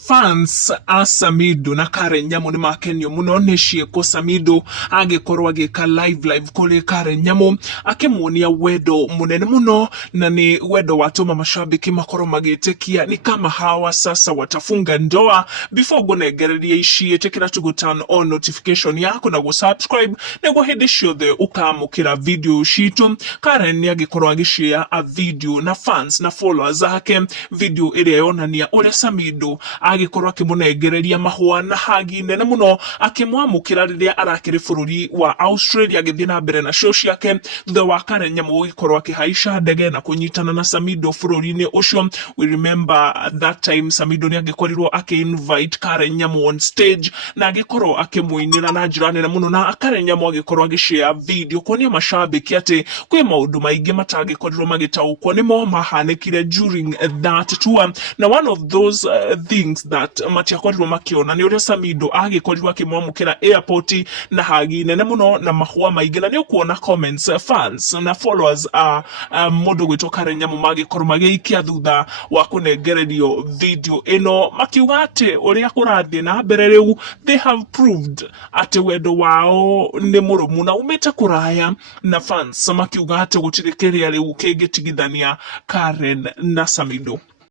Fans a Samidoh na Karen Nyamu ni makenio muno ni cieko Samidoh agikorwo agika live kuri Karen Nyamu akimuonia wedo munene muno, na ni wedo watuma mashabiki makorwo magitikia ni kama hawa sasa watafunga ndoa. Before gunegereria ici etekira to turn on notification yako na go subscribe nego hindi ciothe ukamukira video citu. Karen ni agikorwo agishare a video na fans na followers zake, video iria yonania uria Samidoh agikorwo akimunegereria mahua na hagi nene muno akimwamukira riria arakiri bururi wa Australia agithie na mbere na show ciake thutha wa Karen Nyamu gikorwo akihaisha ndege na kunyitana na Samidoh bururi-ini ucio. We remember at that time Samidoh ni agikorirwo aki-invite Karen Nyamu on stage na agikorwo akimuinira na njira nene muno, na Karen Nyamu agikorwo agishare video kuonia mashabiki ati kwi maundu maingi matagikorirwo magitaukwo nimo mahanikire during that tour, na one of those things that matiakorirwo makiona ni uria Samidoh agikorirwo akimwamukira airport na hagi nene muno na mahua maingi, na ni ukuona comments fans na followers mundu gwitwo Karen Nyamu magikorwo magiikia thutha wa kunegererio video ino makiuga ati uria kurathie na mbere riu they have proved ati wendo wao ni murumu na umete kuraya, na fans makiuga ati gutiri kiria riu kingitigithania Karen na Samidoh.